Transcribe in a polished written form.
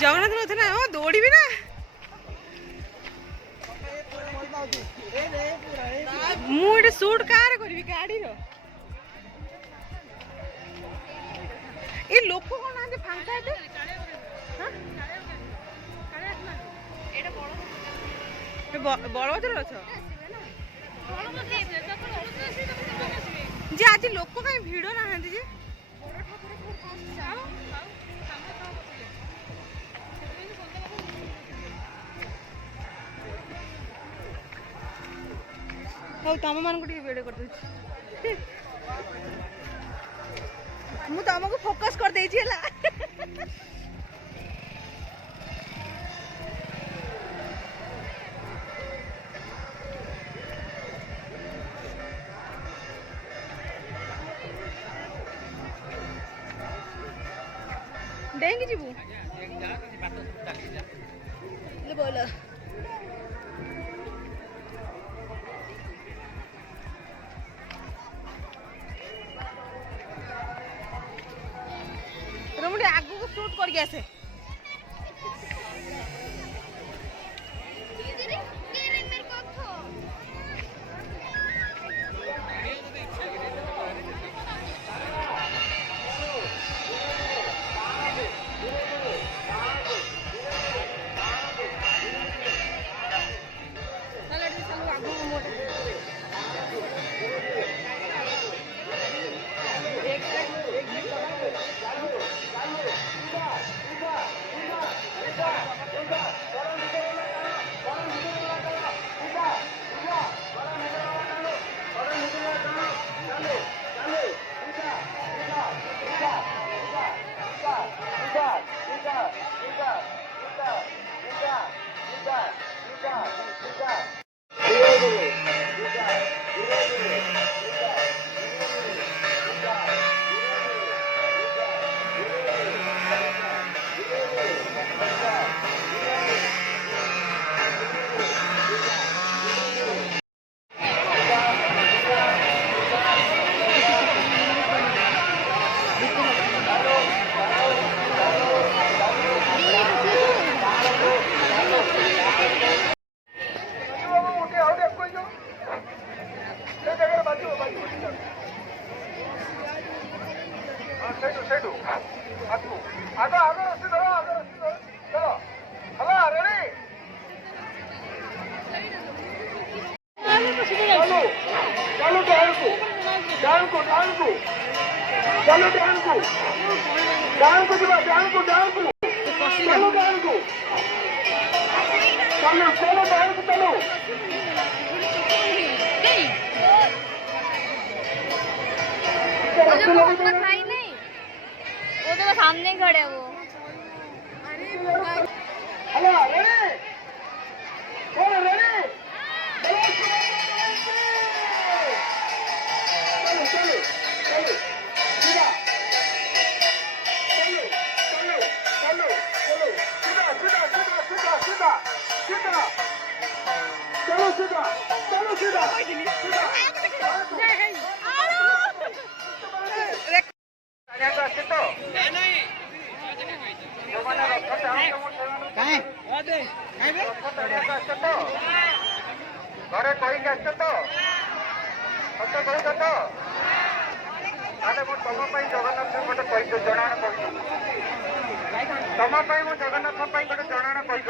ଜଗନ୍ନାଥ ନଥିଲା ହଁ ଦୌଡ଼ିବି ନା ମୁଁ ଏଠି ସୁଟ୍ କାହାର କରିବି ଗାଡ଼ିର ଏ ଲୋକ କଣ ନାହାନ୍ତି ଫାଙ୍କା ଏତେ ବଳଭଦ୍ର ଅଛ ଯେ ଆଜି ଲୋକ କାହିଁ ଭିଡ଼ ନାହାନ୍ତି ଯେ ହଉ ତମ ମାନଙ୍କୁ ଟିକେ ଭିଡ଼ିଓ କରିଦେଉଛି ମୁଁ ତମକୁ ଫୋକସ୍ କରିଦେଇଛି ହେଲା ଡେଇଁକି ଯିବୁ ବୋଲ मुझे आगू को शूट करके आसे वो तो सामने खड़े हैं वो घरे कही आस तो सत कह तो तुम जगन्नाथ गोटे कही जनाण कह तुम जगन्नाथ गोटे जनाण कही